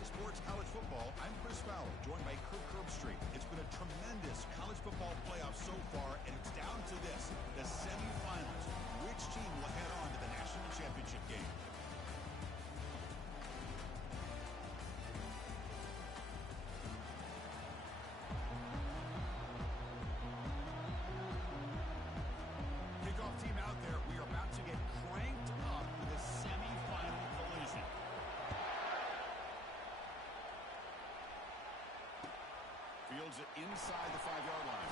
LA Sports College Football, I'm Chris Fowler, joined by Kirk Herbstreit. It's been a tremendous college football playoff so far, and it's down to this, the semifinals. Which team will head on to the national championship game? Kickoff team out there. We are about to get cranked up with a semifinal collision. Fields it inside the 5-yard line.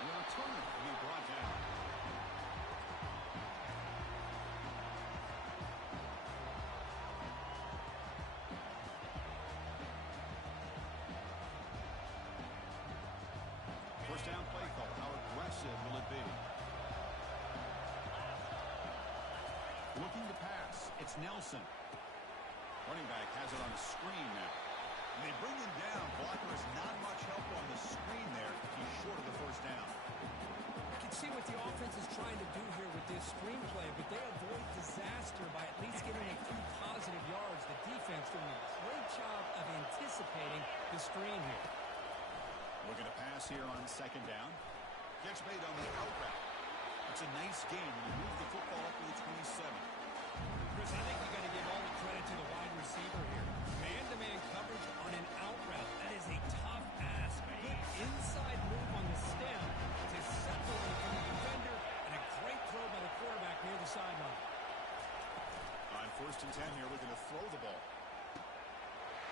And the returner will be brought down. First down play call. How aggressive will it be? Looking to pass. It's Nelson. Running back has it on the screen now. And they bring him down. Blocker has not much help on the screen there. He's short of the first down. You can see what the offense is trying to do here with this screenplay, but they avoid disaster by at least getting a few positive yards. The defense doing a great job of anticipating the screen here. Looking to pass here on second down. Catch made on the out route. It's a nice game when you move the football up to the 27. Chris, I think you got to give all the credit to the wide receiver here. Man-to-man coverage on an out route. That is a tough ask. Good inside move on the stem to separate from the defender, and a great throw by the quarterback near the sideline. On 1st and 10 here, looking to throw the ball.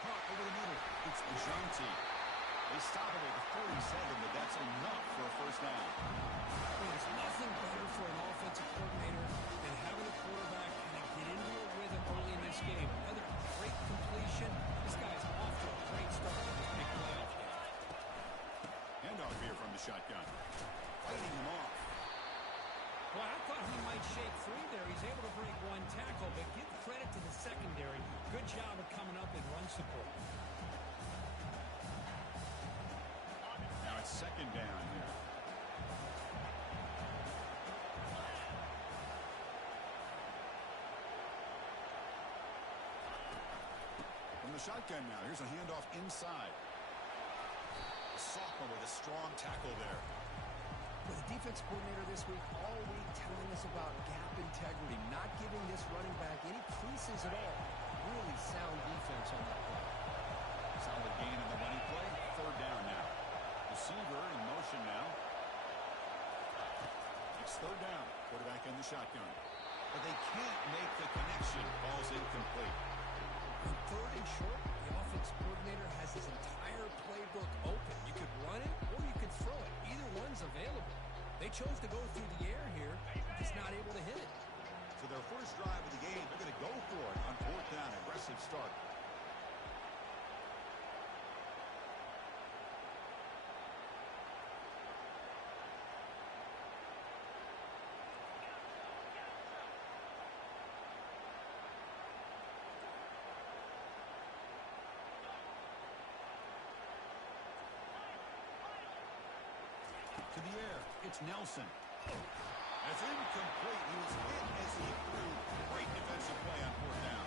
Caught over the middle. It's Ajante. They stop it at the 47, but that's enough for a first down. There's nothing better for an offensive coordinator than having a quarterback kind of get into a rhythm early in this game. Another great completion. This guy's off to a great start in this big playoff game. Handoff here from the shotgun. Fighting him off. Well, I thought he might shake free there. He's able to break one tackle, but give credit to the secondary. Good job of coming up in run support. Now it's second down here. From the shotgun now. Here's a handoff inside. A sophomore with a strong tackle there. Well, the defense coordinator this week all week telling us about gap integrity, not giving this running back any creases at all. Really sound defense on that play. Solid gain in the running play. Third down now. Receiver in motion now. It's third down. Quarterback in the shotgun. But they can't make the connection. Ball's incomplete. On 3rd and short, the offense coordinator has his entire playbook open. You could run it or you could throw it. Either one's available. They chose to go through the air here, just not able to hit it. So their first drive of the game, they're going to go for it on 4th down. Aggressive start. To the air, it's Nelson. That's incomplete. He was hit as he threw. Great defensive play on 4th down.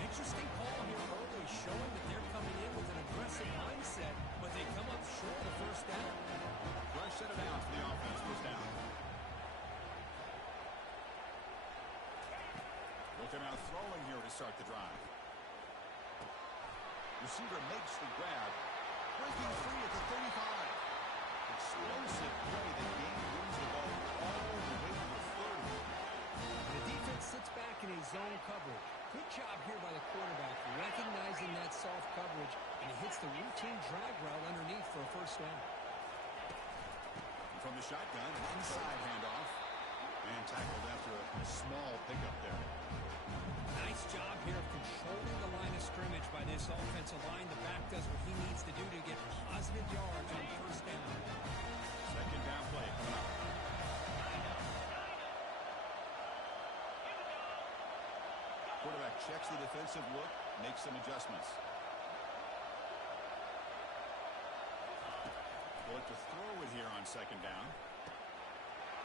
Interesting call here early, showing that they're coming in with an aggressive mindset, but they come up short of the first down. Rush set it out for the offense. First down. Looking out throwing here to start the drive. Receiver makes the grab. Breaking free at the 35. Explosive play. The game brings the ball all the way to the 30. The defense sits back in a zone coverage. Good job here by the quarterback, recognizing that soft coverage, and he hits the routine drag route underneath for a first down. From the shotgun, an inside handoff. And tackled after a small pickup there. Nice job here of controlling the line of scrimmage by this offensive line. The back does what he needs to do to get positive yards on first down. Second down play coming up. Quarterback checks the defensive look, makes some adjustments. Will look to throw it here on second down.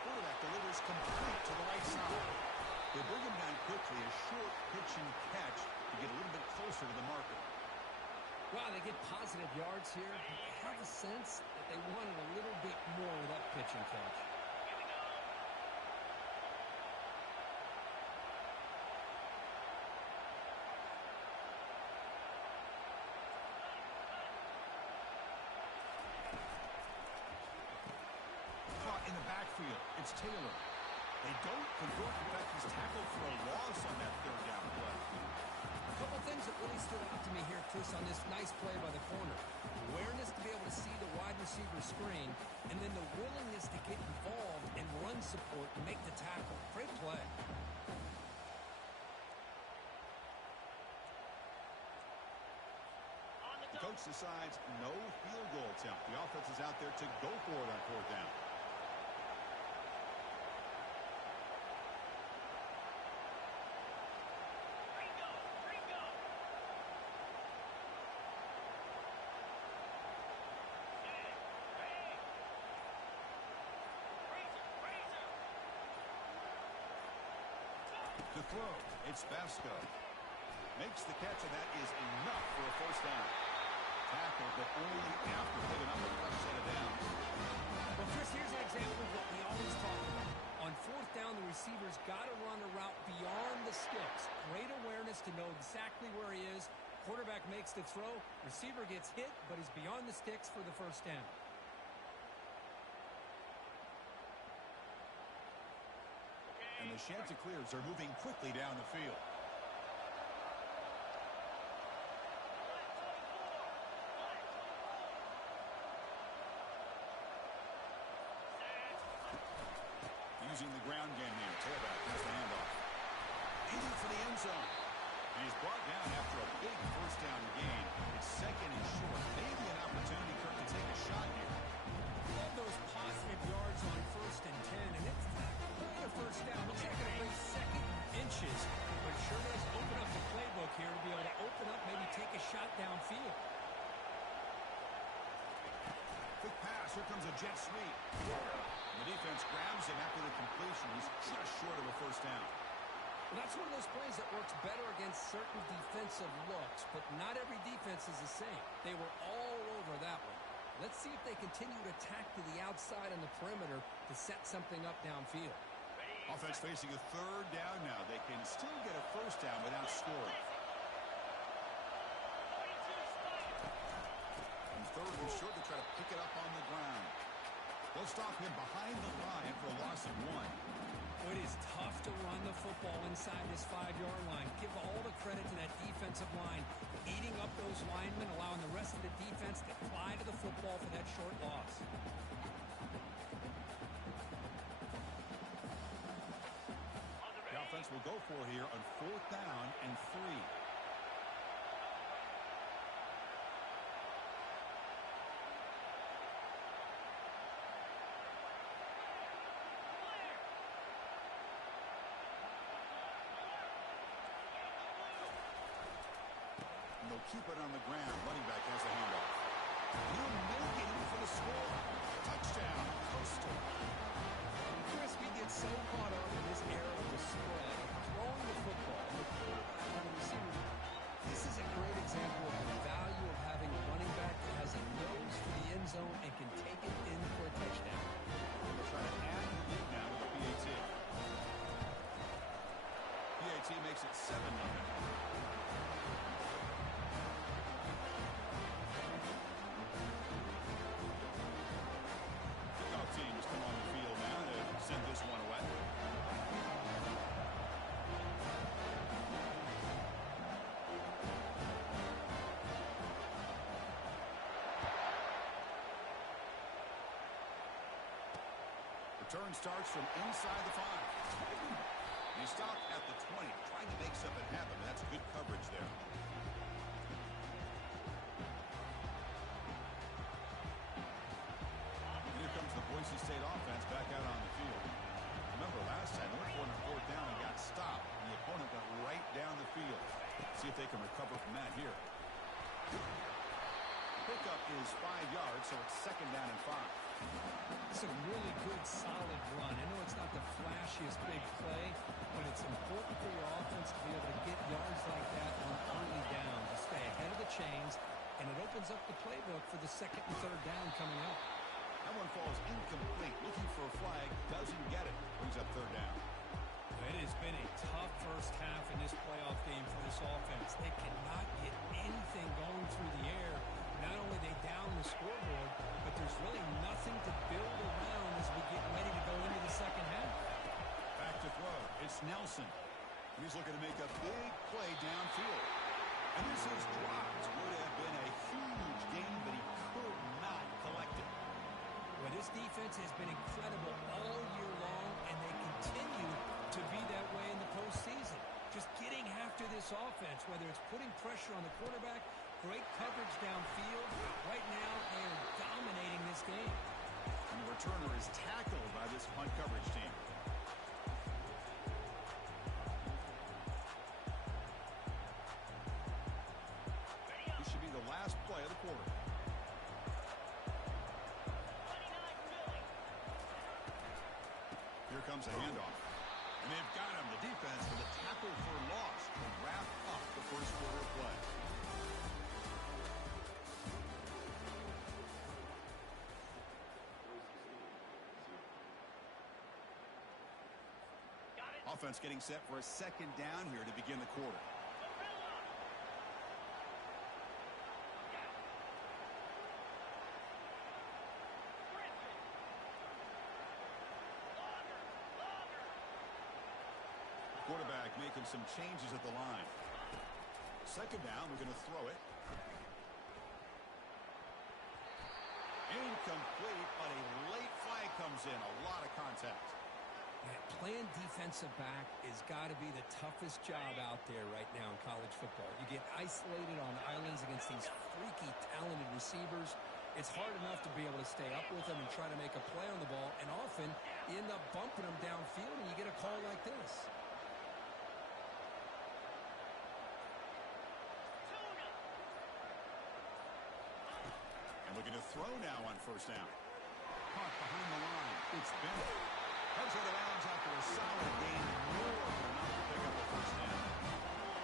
Quarterback delivers complete to the right side. They bring him down quickly, a short pitch and catch to get a little bit closer to the marker. Wow, they get positive yards here. I have a sense that they wanted a little bit more with that pitch and catch. Caught in the backfield. It's Taylor. They don't convert. In fact, he's tackled for a loss on that third down play. A couple things that really stood out to me here, Chris, on this nice play by the corner. Awareness to be able to see the wide receiver screen, and then the willingness to get involved and run support and make the tackle. Great play. The coach decides no field goal attempt. The offense is out there to go for it on fourth down. To throw, it's Basco. Makes the catch, and that is enough for a first down. Tackle, but only after picking up a fresh set of downs. Well, Chris, here's an example of what we always talk about. On fourth down, the receiver's got to run a route beyond the sticks. Great awareness to know exactly where he is. Quarterback makes the throw. Receiver gets hit, but he's beyond the sticks for the first down. And the Chanticleers are moving quickly down the field. Using the ground game here. Tailback has the handoff. Aiming for the end zone. And he's brought down after a big first down gain. It's second and short. Maybe an opportunity, Kirk, to take a shot here. Love those positive yards on first and 10, and it's not quite a first down. Looks like a great second inches, but it sure does open up the playbook here to be able to open up, maybe take a shot downfield. Quick pass. Here comes a jet sweep. The defense grabs him after the completion. He's just short of a first down. Well, that's one of those plays that works better against certain defensive looks, but not every defense is the same. They were all over that one. Let's see if they continue to attack to the outside on the perimeter to set something up downfield. Offense facing a third down now. They can still get a first down without scoring. And third and short to try to pick it up on the ground. They'll stop him behind the line for a loss of 1. It is tough to run the football inside this 5-yard line. Give all the credit to that defensive line, eating up those linemen, allowing the rest of the defense to fly to the football for that short loss. The offense will go for it here on fourth down and 3. They'll keep it on the ground. Running back has the handoff. He'll make it in for the score. Touchdown, Coastal. Chris, we get so caught up in this era of the spread, throwing the football, and the quarterback on the receiver. This is a great example of the value of having a running back that has a nose for the end zone and can take it in for a touchdown. They're trying to add the lead now with the PAT. PAT makes it 7-0. Teams come on the field now to send this one away. Return starts from inside the 5. He stopped at the 20, trying to make something happen. That's good coverage there. Boise State offense back out on the field. Remember last time, they went for it on fourth down and got stopped. And the opponent got right down the field. See if they can recover from that here. Pickup is 5 yards, so it's second down and 5. It's a really good, solid run. I know it's not the flashiest big play, but it's important for your offense to be able to get yards like that on early down, to stay ahead of the chains and it opens up the playbook for the second and third down coming up. That one falls incomplete. Looking for a flag. Doesn't get it. Brings up third down. It has been a tough first half in this playoff game for this offense. They cannot get anything going through the air. Not only they down the scoreboard, but there's really nothing to build around as we get ready to go into the second half. Back to throw. It's Nelson. He's looking to make a big play downfield. And this is dropped. Would have been a huge gain, but he could not collect it. Well, this defense has been incredible all year long, and they continue to be that way in the postseason. Just getting after this offense, whether it's putting pressure on the quarterback, great coverage downfield. Right now, they are dominating this game. And the returner is tackled by this punt coverage team. This should be the last play of the quarter. Here comes a handoff. And they've got him, the defense, with a tackle for loss to wrap up the first quarter of play. Offense getting set for a second down here to begin the quarter. Quarterback making some changes at the line. Second down, we're going to throw it. Incomplete, but a late flag comes in. A lot of contact. Playing defensive back has got to be the toughest job out there right now in college football. You get isolated on islands against these freaky, talented receivers. It's hard enough to be able to stay up with them and try to make a play on the ball, and often you end up bumping them downfield, and you get a call like this. And looking to throw now on first down. Caught behind the line. It's Bennett. Heads out of bounds after a solid gain. More than enough to pick up the first down.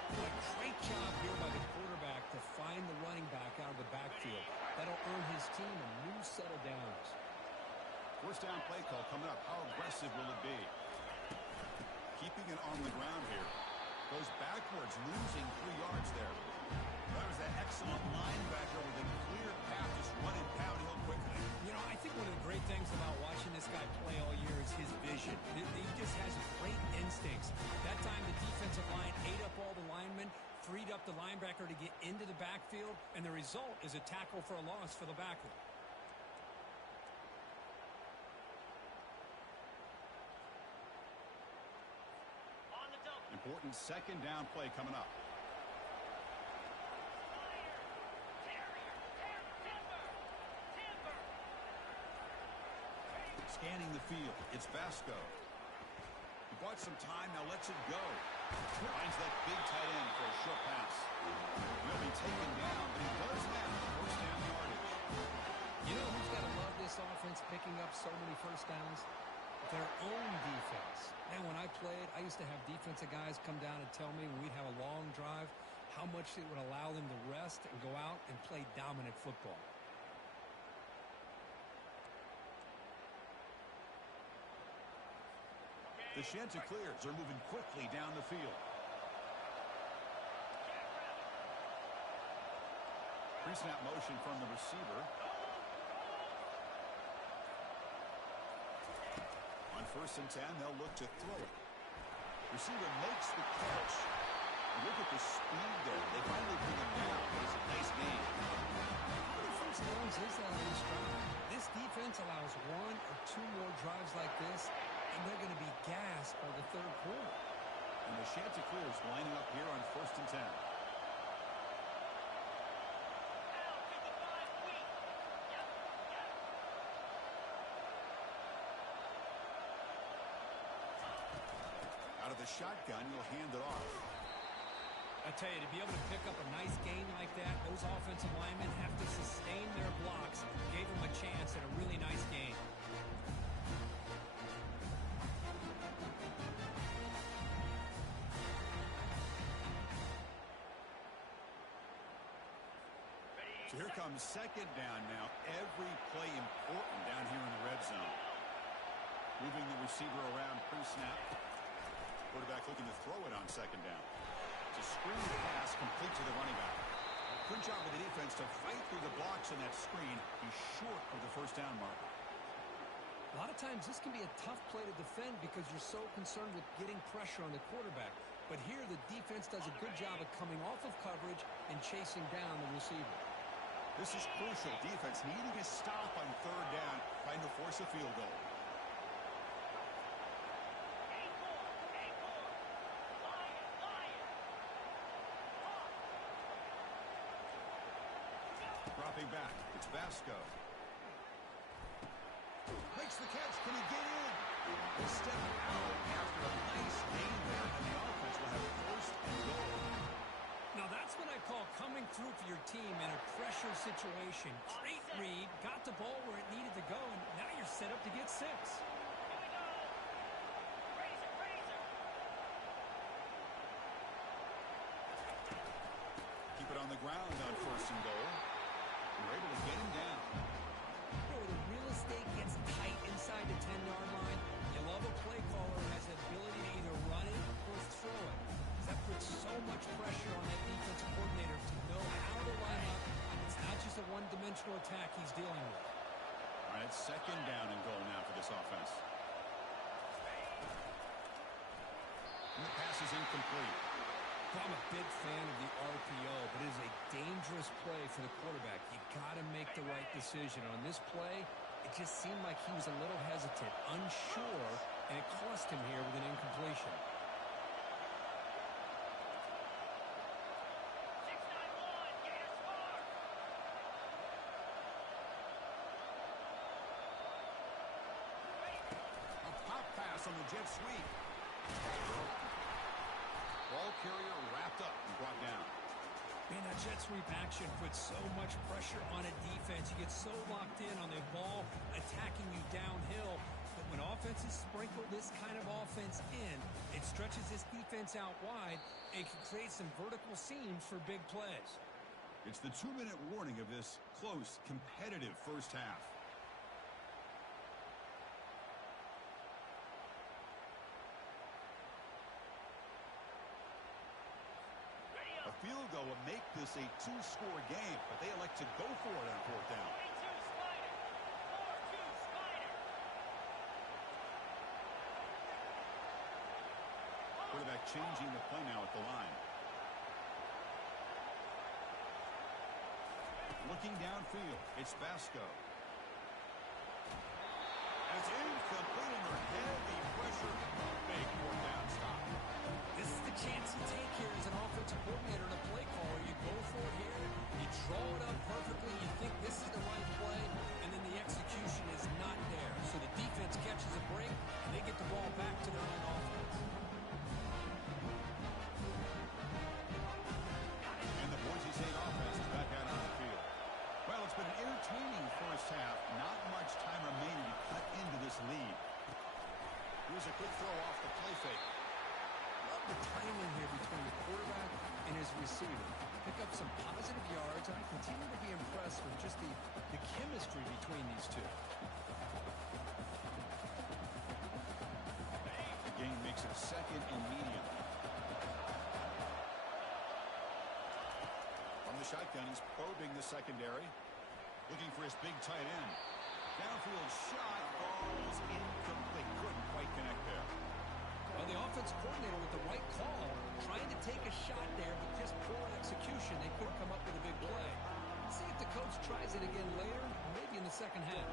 A great job here by the quarterback to find the running back out of the backfield. That'll earn his team a new set of downs. First down play call coming up. How aggressive will it be? Keeping it on the ground here. Goes backwards, losing 3 yards there. That was that excellent linebacker with a clear path, just running downhill quickly. You know, I think one of the great things about watching this guy play all year is his vision. He just has great instincts. That time the defensive line ate up all the linemen, freed up the linebacker to get into the backfield, and the result is a tackle for a loss for the backer. Important second down play coming up. Scanning the field. It's Vasco. He bought some time, now lets it go. Finds that big tight end for a short pass. Will be taken down, but he does have first down yardage. You know who's got to love this offense picking up so many first downs? Their own defense. Man, when I played, I used to have defensive guys come down and tell me when we'd have a long drive how much it would allow them to rest and go out and play dominant football. The Chanticleers are moving quickly down the field. Pre-snap motion from the receiver. On first and 10, they'll look to throw it. Receiver makes the catch. Look at the speed there. They finally bring him down. It's a nice game. How many first downs is that on this drive? This defense allows 1 or 2 more drives like this, and they're going to be gassed by the third quarter. And the Chanticleers lining up here on first and 10. Out of the shotgun, you'll hand it off. I tell you, to be able to pick up a nice gain like that, those offensive linemen have to sustain their blocks. Gave them a chance at a really nice game. So here comes second down now. Every play important down here in the red zone. Moving the receiver around pre-snap. Quarterback looking to throw it on second down. It's a screen pass complete to the running back. Good job of the defense to fight through the blocks in that screen. He's short of the first down marker. A lot of times this can be a tough play to defend because you're so concerned with getting pressure on the quarterback. But here the defense does a good job of coming off of coverage and chasing down the receiver. This is crucial. Defense needing a stop on third down, trying to force a field goal. Dropping back. It's Vasco. Makes the catch. Can he get in? He stepped out after a nice gain there, and the offense will have first and goal. Now that's what I call coming through for your team in a pressure situation. Great read, got the ball where it needed to go, and now you're set up to get 6. Keep it on the ground on first and goal. We're able to get him down. Where the real estate gets tight inside the 10-yard line, you love a play caller who has the ability to either run it or throw it. That puts so much pressure on that defensive coordinator to know how to line up. It's not just a one-dimensional attack he's dealing with. All right, second down and goal now for this offense. And the pass is incomplete. I'm a big fan of the RPO, but it is a dangerous play for the quarterback. You got to make the right decision. On this play, it just seemed like he was a little hesitant, unsure, and it cost him here with an incompletion. A pop pass on the jet sweep. Ball carrier wrapped up and brought down. Man, that jet sweep action puts so much pressure on a defense. You get so locked in on the ball attacking you downhill. But when offenses sprinkle this kind of offense in, it stretches this defense out wide and can create some vertical seams for big plays. It's the 2-minute warning of this close, competitive first half. A field goal will make this a 2-score game, but they elect to go for it on fourth down. Quarterback changing the play now at the line. Looking downfield, it's Vasco. It's incomplete under heavy pressure. Big fourth down stop. This is the chance you take here as an offensive coordinator and a play caller. You go for it here, you draw it up perfectly, you think this is the right play, and then the execution is not there. So the defense catches a break, and they get the ball back to their own offense. And the Boise State offense is back out on the field. Well, it's been an entertaining first half. Not much time remaining to cut into this lead. Here's a quick throw off the play fake. Love the timing here between the quarterback and his receiver. Pick up some positive yards, and I continue to be impressed with just the chemistry between these two. The game makes it second and medium. From the shotgun, he's probing the secondary. Looking for his big tight end. Downfield shot falls incomplete. Couldn't quite connect there. Well, the offensive coordinator with the right call, trying to take a shot there, but just poor execution. They couldn't come up with a big play. Let's see if the coach tries it again later, maybe in the second half.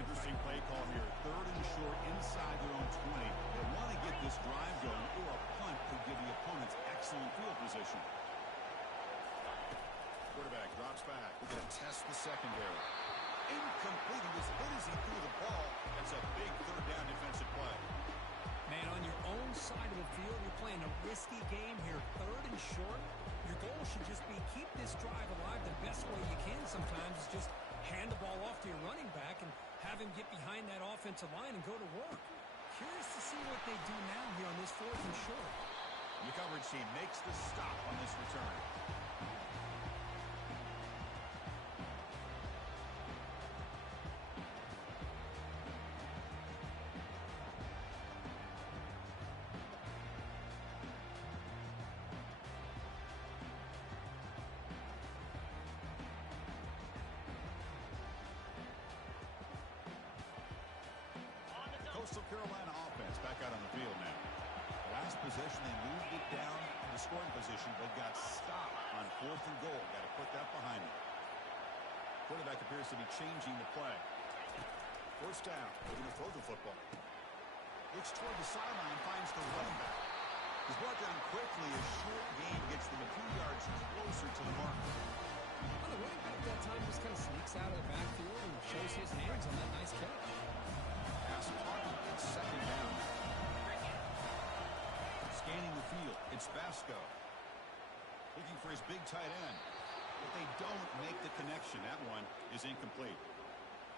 Interesting play call here. Third and short inside their own 20. They want to get this drive going, or a punt could give the opponents excellent field position. Quarterback drops back. We're going to test the secondary. Incomplete. He was hit as he threw the ball. That's a big third down defensive play. Man, on your own side of the field, you're playing a risky game here, 3rd and short. Your goal should just be keep this drive alive the best way you can sometimes is just hand the ball off to your running back and have him get behind that offensive line and go to work. Curious to see what they do now here on this 4th and short. The coverage team makes the stop on this return. Coastal Carolina offense back out on the field now. Last possession, they moved it down in the scoring position, but got stopped on 4th and goal. Got to put that behind them. Quarterback appears to be changing the play. 1st down, looking to throw the football. Looks toward the sideline, finds the running back. He's brought down quickly. A short gain gets them a few yards closer to the mark. Well, the running back that time just kind of sneaks out of the backfield and shows his hands on that nice catch. Pass caught. It's 2nd down. Scanning the field, it's Vasco. Looking for his big tight end. But they don't make the connection. That one is incomplete.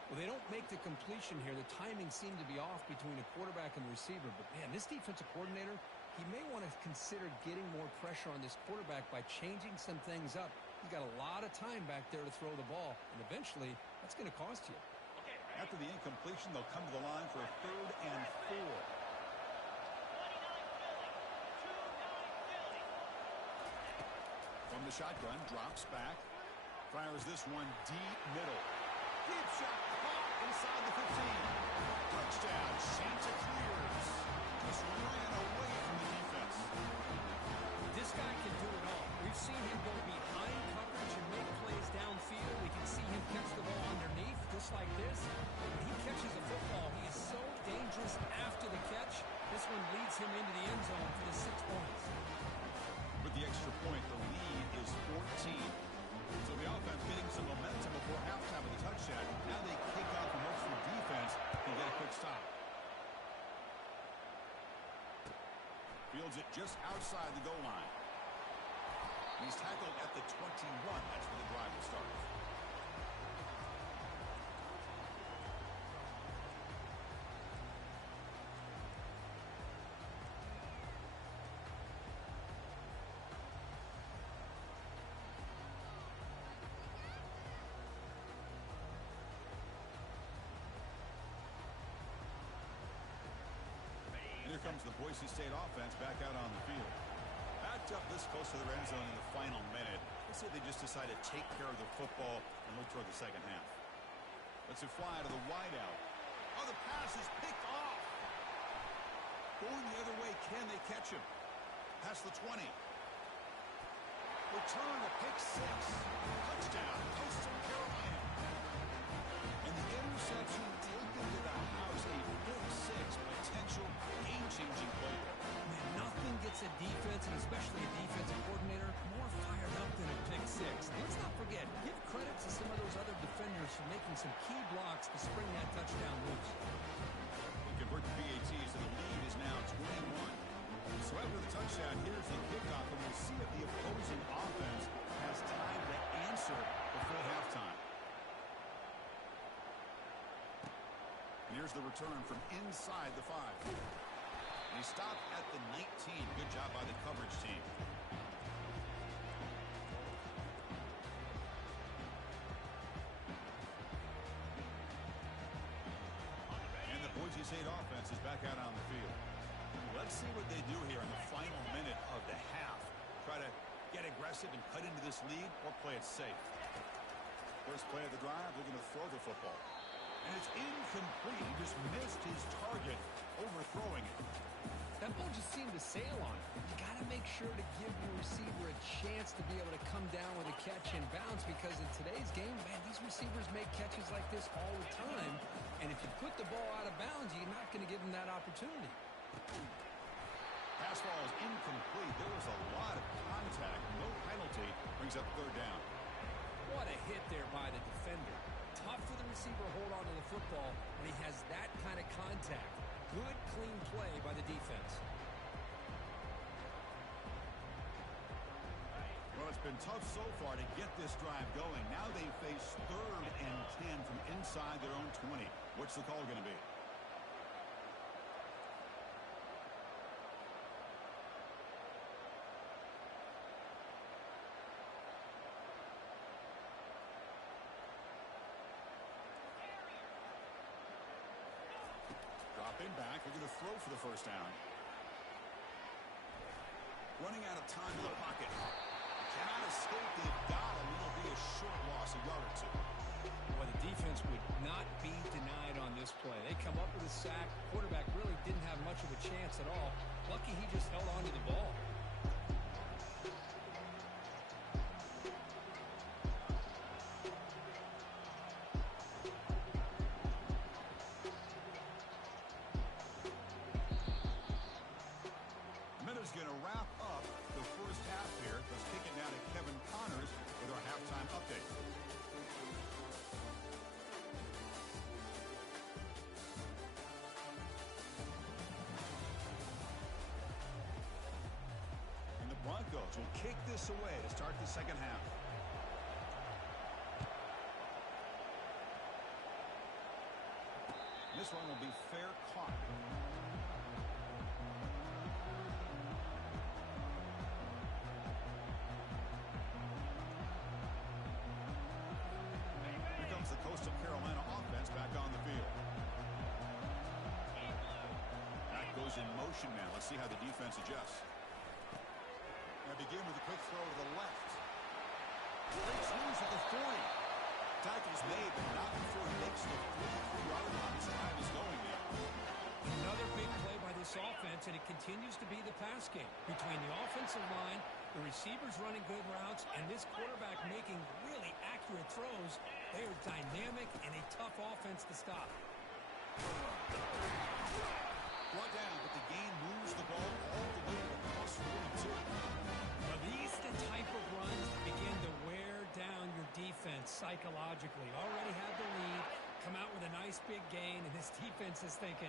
Well, they don't make the completion here. The timing seemed to be off between the quarterback and the receiver. But, man, this defensive coordinator, he may want to consider getting more pressure on this quarterback by changing some things up. He's got a lot of time back there to throw the ball. And eventually, that's going to cost you. After the incompletion, they'll come to the line for a 3rd and 4. From the shotgun, drops back. Fires this one deep middle. Deep shot caught inside the 15. Touchdown, Chanticleers. Just ran away from the defense. This guy can do it all. We've seen him go behind coverage and make plays downfield. We can see him catch the ball underneath, just like this. When he catches the football, he is so dangerous after the catch. This one leads him into the end zone for the 6 points. With the extra point, the lead is 14. So the offense getting some momentum before halftime of the touchdown. Now they kick off and hope for defense can get a quick stop. Fields it just outside the goal line. He's tackled at the 21. That's where the drive will start. Here comes the Boise State offense back out on the field. Backed up this close to their end zone in the final minute. Let's say they just decide to take care of the football and look toward the second half. Let's it fly to the wideout. Oh, the pass is picked off. Going the other way, can they catch him? Past the 20. Return to pick 6. Touchdown, Coastal Carolina. And the interception taken to the house. A pick 6 potential game-changing play there. Man, nothing gets a defense, and especially a defensive coordinator, more fired up than a pick 6. Let's not forget, give credit to some of those other defenders for making some key blocks to spring that touchdown loose. They convert the PATs, and the lead is now 21. So after the touchdown, here's the kickoff, and we'll see if the opposing offense has time to answer before halftime. And here's the return from inside the 5. And he stopped at the 19. Good job by the coverage team. And the Boise State offense is back out on the field. Let's see what they do here in the final minute of the half. Try to get aggressive and cut into this lead, or play it safe. First play of the drive, looking to throw the football. And it's incomplete. He just missed his target, overthrowing it. That ball just seemed to sail on it. You got to make sure to give your receiver a chance to be able to come down with a catch and bounce, because in today's game, man, these receivers make catches like this all the time. And if you put the ball out of bounds, you're not going to give them that opportunity. Pass ball is incomplete. There was a lot of contact. No penalty. Brings up 3rd down. What a hit there by the defender. Tough for the receiver to hold on to the football when he has that kind of contact. Good, clean play by the defense. Well, it's been tough so far to get this drive going. Now they face 3rd and 10 from inside their own 20. What's the call going to be? Dropping back, they're going to throw for the first down. Running out of time in the pocket. Cannot escape. They've got him. It'll be a short loss, a yard or 2. Well, the defense would not be denied on this play. They come up with a sack. Quarterback really didn't have much of a chance at all. Lucky he just held on to the ball. Miller's going to wrap up the first half here. Let's kick it now to Kevin Connors with our halftime update. And the Broncos will kick this away to start the second half. This one will be fair caught. The Coastal Carolina offense back on the field. That goes in motion now. Let's see how the defense adjusts. They begin with a quick throw to the left. Breaks loose at the 40. Tackle's made, but not before he makes the 43-yard line. His time is going now. Another big play by this offense, and it continues to be the pass game. Between the offensive line, the receivers running good routes, and this quarterback making really accurate throws, they are dynamic and a tough offense to stop. Brought down, but the game moves the ball all the way to plus 42. Now, these the type of runs that begin to wear down your defense psychologically. Already had the lead, come out with a nice big gain, and this defense is thinking,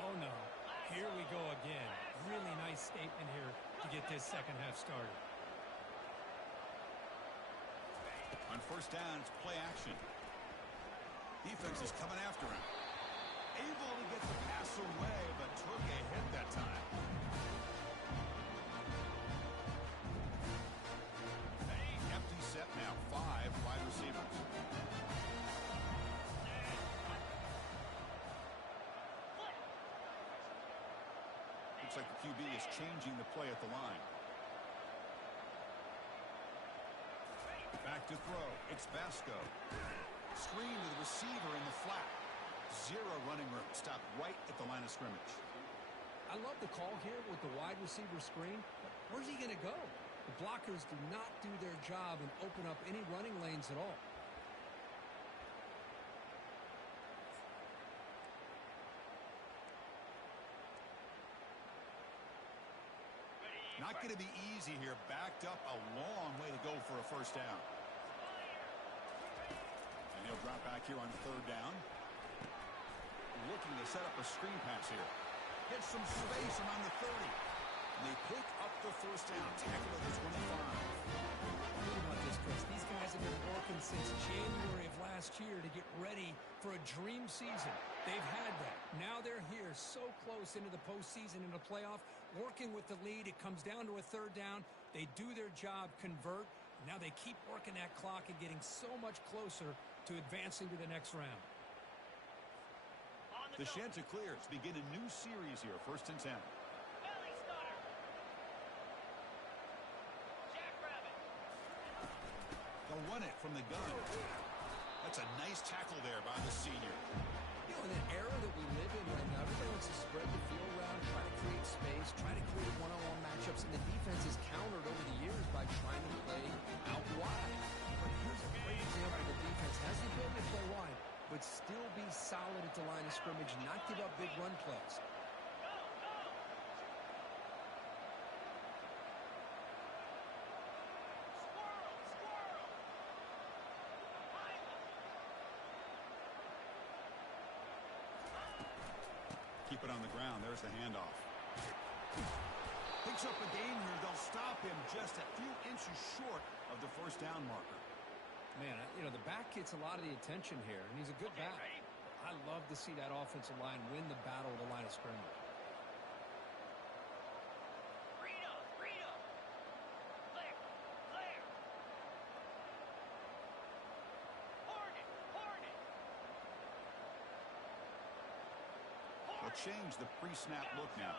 oh no, here we go again. Really nice statement here to get this second half started. On first down, it's play action. Defense is coming after him. Able to get the pass away, but took a hit that time. Empty set now, 5 wide receivers. Looks like the QB is changing the play at the line. Back to throw. It's Basco. Screen to the receiver in the flat. 0 running room. Stopped right at the line of scrimmage. I love the call here with the wide receiver screen. But where's he going to go? The blockers do not do their job and open up any running lanes at all. Not going to be easy here. Backed up a long way to go for a first down. And he'll drop back here on third down. Looking to set up a screen pass here. Gets some space around the 30. And they pick up the first down. Tackle at the 25. Think about this, Chris. These guys have been working since January of last year to get ready for a dream season. They've had that. Now they're here so close into the postseason and the playoff, working with the lead. It comes down to a third down. They do their job, convert. Now they keep working that clock and getting so much closer to advancing to the next round. The Chanticleers begin a new series here. First and 10. They'll run it from the gun. That's a nice tackle there by the senior. You know, in an era that we live in right now, everybody wants to spread the field around, try to create space, try to create one-on-one matchups, and the defense is countered over the years by trying to play out wide. But here's a great example. The defense has the ability to play wide, but still be solid at the line of scrimmage, not give up big run plays. Keep it on the ground. There's the handoff. Picks up a gain here. They'll stop him just a few inches short of the first down marker. Man, you know, the back gets a lot of the attention here, and he's a good back. I love to see that offensive line win the battle of the line of scrimmage. They'll change the pre-snap look now.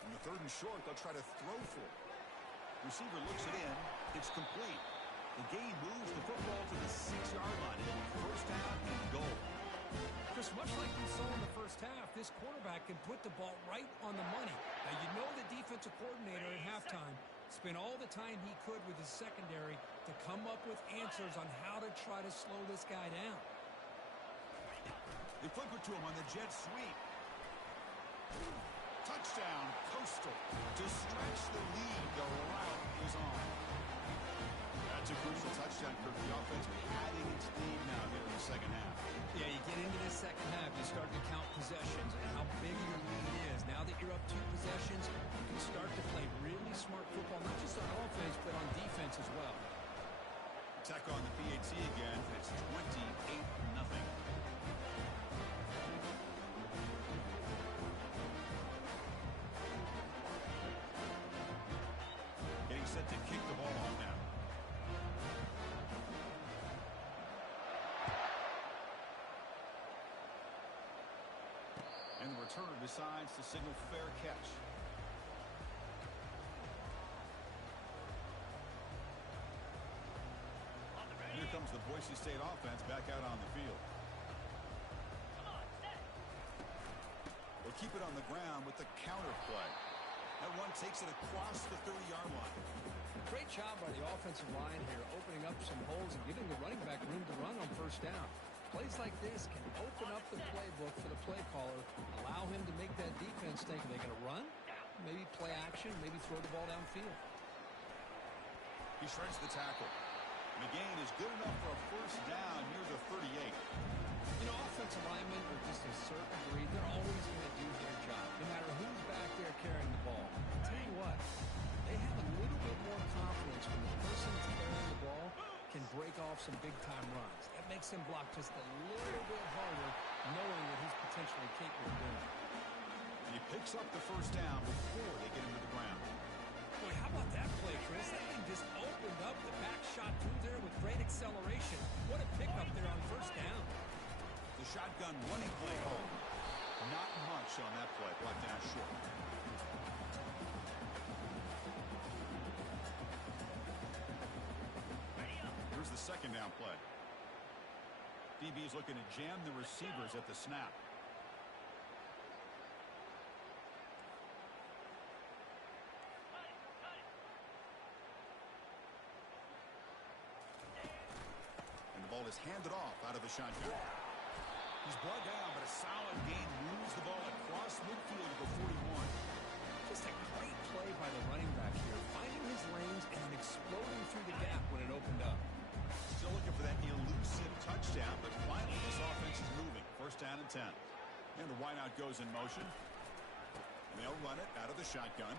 On the 3rd and short, they'll try to throw for it. Receiver looks it in. It's complete. The gain moves the football to the 6-yard line. First down and goal. Just much like we saw in the first half, this quarterback can put the ball right on the money. Now, you know the defensive coordinator at halftime spent all the time he could with his secondary to come up with answers on how to try to slow this guy down. They flip it to him on the jet sweep. Touchdown, Coastal. To stretch the lead, the route is on. That's a crucial touchdown, Kirk. The offense padding its lead now here in the second half. Yeah, you get into the second half, you start to count possessions and how big your lead is. Now that you're up 2 possessions, you can start to play really smart football, not just on offense, but on defense as well. Attack on the PAT again, and it's 28-0. Getting set to kick the ball off now. And the returner decides to signal fair catch. Here comes the Boise State offense back out on the field. They'll keep it on the ground with the counter play. That one takes it across the 30-yard line. Great job by the offensive line here, opening up some holes and giving the running back room to run on first down. Plays like this can open up the playbook for the play caller, allow him to make that defense think, are they going to run? Maybe play action, maybe throw the ball downfield. He shreds the tackle. And the gain is good enough for a first down near the 38. You know, offensive linemen are just a certain breed. They're always going to do their job, no matter who's back there carrying the ball. I'll tell you what, they have a little bit more confidence when the person carrying the ball can break off some big-time runs. That makes him block just a little bit harder, knowing what he's potentially capable of doing. And he picks up the first down before they get him to the ground. Boy, how about that play, Chris? That thing just opened up the back shot through there with great acceleration. What a pickup there on first down. The shotgun running play home. Not much on that play. Brought down short. Here's the second down play. DB is looking to jam the receivers at the snap. And the ball is handed off out of the shotgun. He's brought down, but a solid gain moves the ball across midfield to the 41. Just a great play by the running back here, finding his lanes and then exploding through the gap when it opened up. Still looking for that elusive touchdown, but finally this offense is moving. First down and 10. And the wideout goes in motion. And they'll run it out of the shotgun.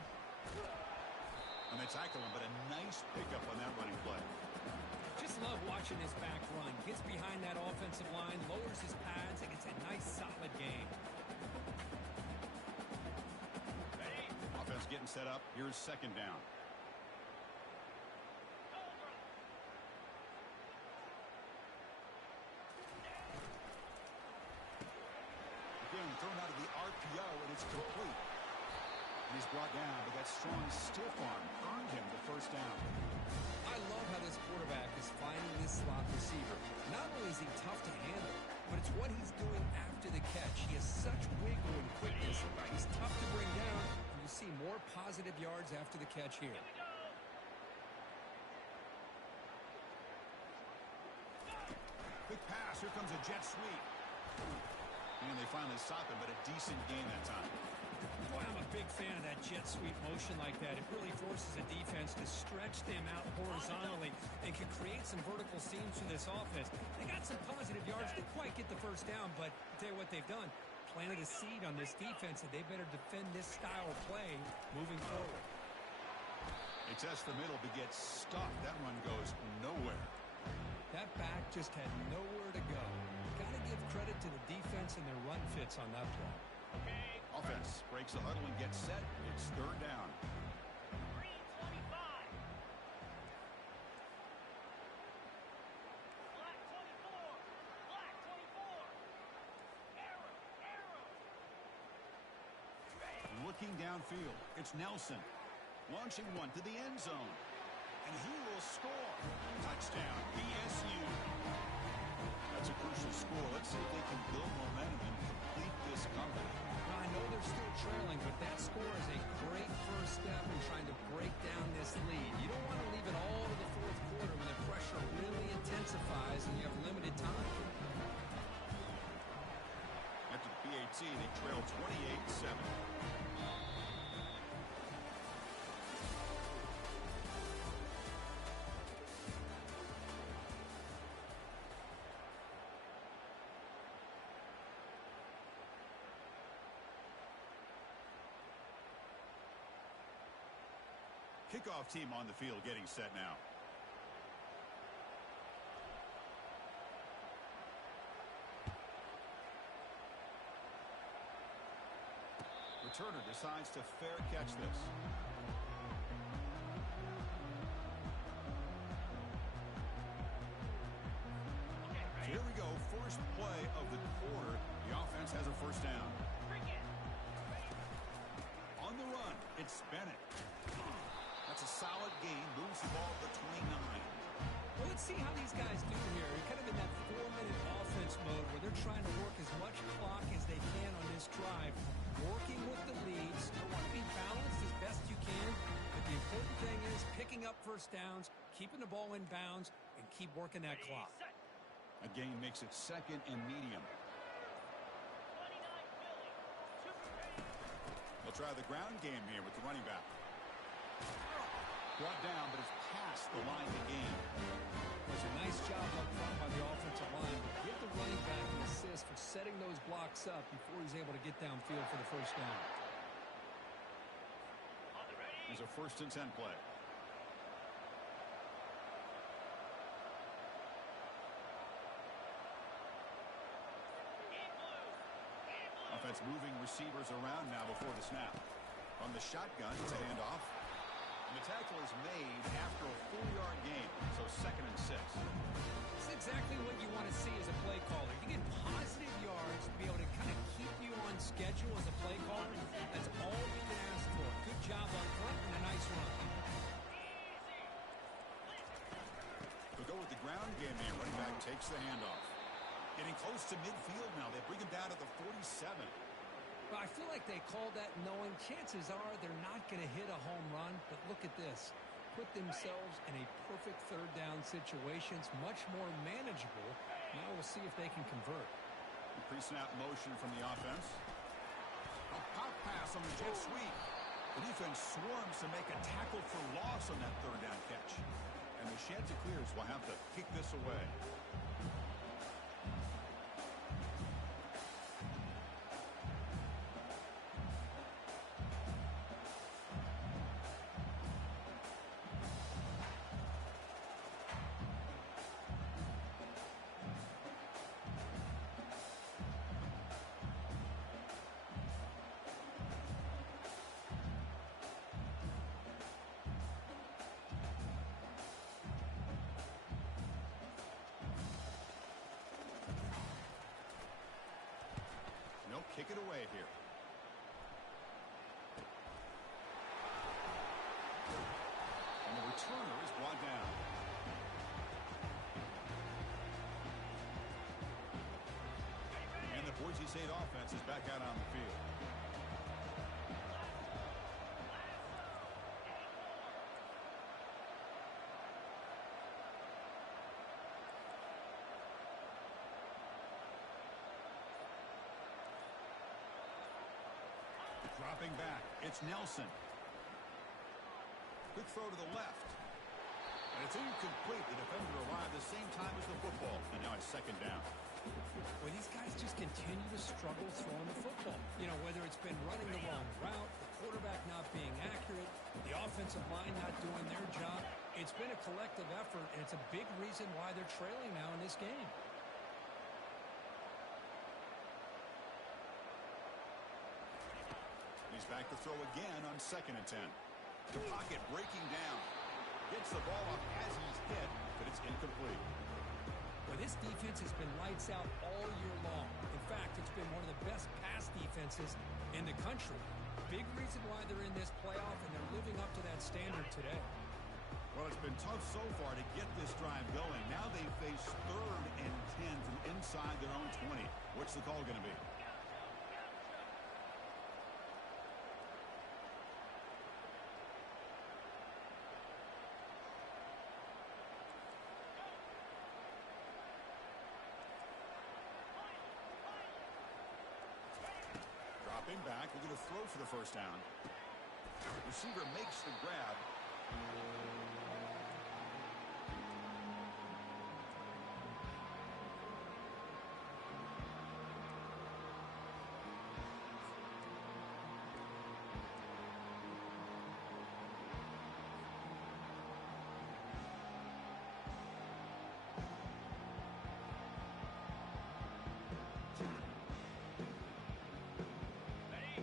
And they tackle him, but a nice pickup on that running play. Just love watching this back run. Gets behind that offensive line, lowers his pads, and gets a nice solid game. Offense getting set up. Here's second down. Again, thrown out of the RPO, and it's complete. And he's brought down, but that strong stiff arm earned him the first down. I love how this quarterback is finding this slot receiver. Not only is he tough to handle, but it's what he's doing after the catch. He has such wiggle and quickness. He's tough to bring down, and you see more positive yards after the catch here. Quick pass. Here comes a jet sweep. And they finally stop him, but a decent gain that time. Boy, I'm a big fan of that jet sweep motion like that. It really forces a defense to stretch them out horizontally and can create some vertical seams for this offense. They got some positive yards. Didn't quite get the first down, but I'll tell you what they've done. Planted a seed on this defense, and they better defend this style of play moving forward. They test the middle, but gets stuck. That run goes nowhere. That back just had nowhere to go. Got to give credit to the defense and their run fits on that play. Offense breaks the huddle and gets set. It's third down. Green 25. Black 24. Black 24. Arrow. Looking downfield, it's Nelson. Launching one to the end zone. And he will score. Touchdown, BSU. That's a crucial score. Let's see if they can build momentum and complete this comeback. I know they're still trailing, but that score is a great first step in trying to break down this lead. You don't want to leave it all to the fourth quarter when the pressure really intensifies and you have limited time. After the PAT, they trail 28-7. Kickoff team on the field getting set now. Returner decides to fair catch this. So here we go, first play of the quarter. The offense has a first down. On the run, it's Bennett. That's a solid gain. Moves the ball to 29. Well, let's see how these guys do here. They're kind of in that 4-minute offense mode where they're trying to work as much clock as they can on this drive. Working with the lead. Still want to be balanced as best you can. But the important thing is picking up first downs, keeping the ball in bounds, and keep working that clock. A gain makes it second and medium. They'll try the ground game here with the running back. Brought down, but it's past the line of the game. It was a nice job up front by the offensive line. Give the running back an assist for setting those blocks up before he's able to get downfield for the first down. There's a 1st and 10 play. Offense moving receivers around now before the snap. On the shotgun, it's a handoff. And the tackle is made after a 4-yard gain, so 2nd and 6. It's exactly what you want to see as a play caller. You get positive yards to be able to kind of keep you on schedule as a play caller. That's all you can ask for. Good job up front and a nice run. They'll go with the ground game here. Running back takes the handoff. Getting close to midfield now. They bring him down to the 47. Well, I feel like they called that knowing chances are they're not going to hit a home run. But look at this. Put themselves in a perfect third down situation. It's much more manageable. Now we'll see if they can convert. The pre-snap motion from the offense. A pop pass on the jet sweep. The defense swarms to make a tackle for loss on that third down catch. And the Chanticleers will have to kick this away. Kick it away here. And the returner is brought down. And the Boise State offense is back out on the field. Drop Dropping back, it's Nelson. Quick throw to the left. And it's incomplete. The defender arrived the same time as the football. And now it's second down. Well, these guys just continue to struggle throwing the football. You know, whether it's been running the wrong route, the quarterback not being accurate, the offensive line not doing their job. It's been a collective effort, and it's a big reason why they're trailing now in this game. He's back to throw again on 2nd and 10. The pocket breaking down. Gets the ball up as he's hit, but it's incomplete. Well, this defense has been lights out all year long. In fact, it's been one of the best pass defenses in the country. Big reason why they're in this playoff, and they're living up to that standard today. Well, it's been tough so far to get this drive going. Now they face 3rd and 10 from inside their own 20. What's the call going to be? Dropping back, we're going to throw for the first down. Receiver makes the grab.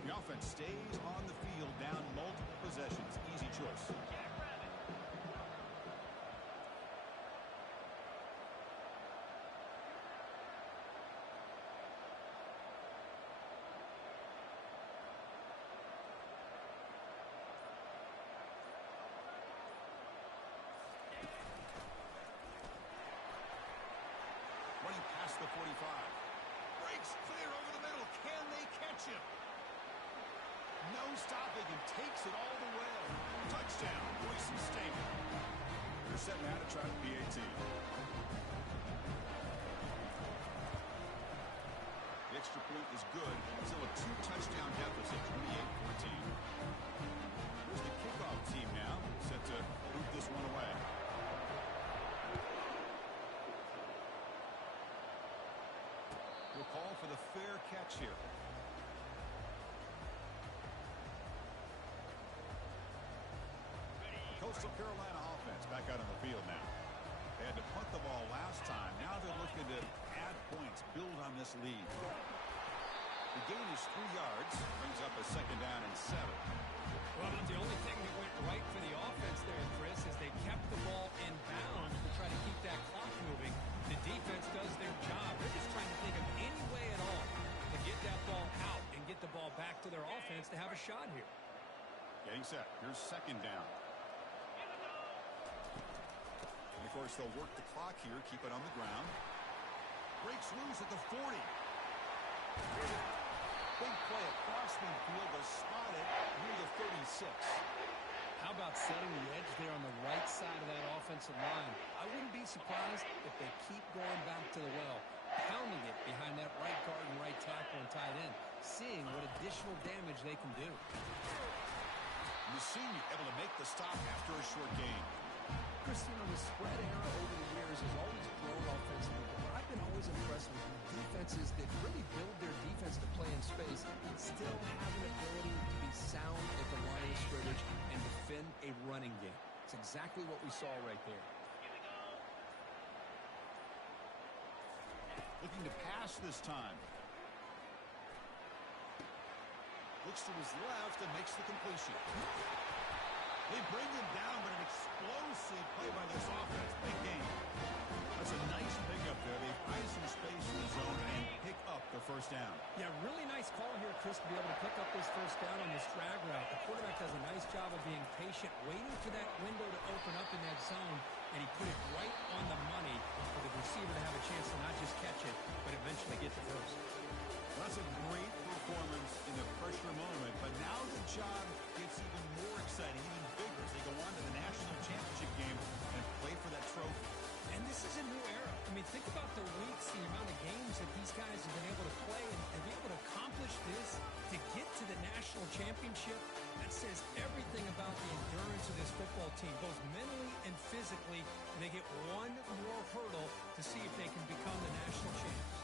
The offense stays on the field, down multiple possessions. Easy choice. Running past the 45. Breaks clear over the middle. Can they catch him? No stopping and takes it all the way. Touchdown, Boise State. They're set now to try the PAT. The extra point is good. Still a 2-touchdown deficit, 28-14. Here's the kickoff team now, set to boot this one away. We'll call for the fair catch here. Coastal Carolina offense back out on the field now. They had to punt the ball last time. Now they're looking to add points, build on this lead. The gain is 3 yards, brings up a 2nd down and 7. Well, the only thing that went right for the offense there, Chris, is they kept the ball in bounds to try to keep that clock moving. The defense does their job. They're just trying to think of any way at all to get that ball out and get the ball back to their offense to have a shot here. Getting set. Here's 2nd down. And of course, they'll work the clock here, keep it on the ground. Breaks loose at the 40. Big play across midfield, was spotted near the 36. How about setting the edge there on the right side of that offensive line? I wouldn't be surprised if they keep going back to the well, pounding it behind that right guard and right tackle and tight end, seeing what additional damage they can do. The senior able to make the stop after a short gain. Christian, the spread era over the years has always grown offensively, but I've been always impressed with defenses that really build their defense to play in space and still have an ability to be sound at the line of scrimmage and defend a running game. It's exactly what we saw right there. Looking to pass this time. Looks to his left and makes the completion. They bring him down, but an explosive play by this offense. Big game. That's a nice pickup there. They find some space in the zone and pick up the first down. Yeah, really nice call here, Chris, to be able to pick up this first down on this drag route. The quarterback does a nice job of being patient, waiting for that window to open up in that zone, and he put it right on the money for the receiver to have a chance to not just catch it, but eventually get the first. Well, that's a great performance in the pressure moment, but now the job gets even more exciting, even bigger as they go on to the national championship game and play for that trophy. And this is a new era. I mean, think about the weeks, the amount of games that these guys have been able to play and be able to accomplish this, to get to to the national championship, that says everything about the endurance of this football team, both mentally and physically. And they get one more hurdle to see if they can become the national champs.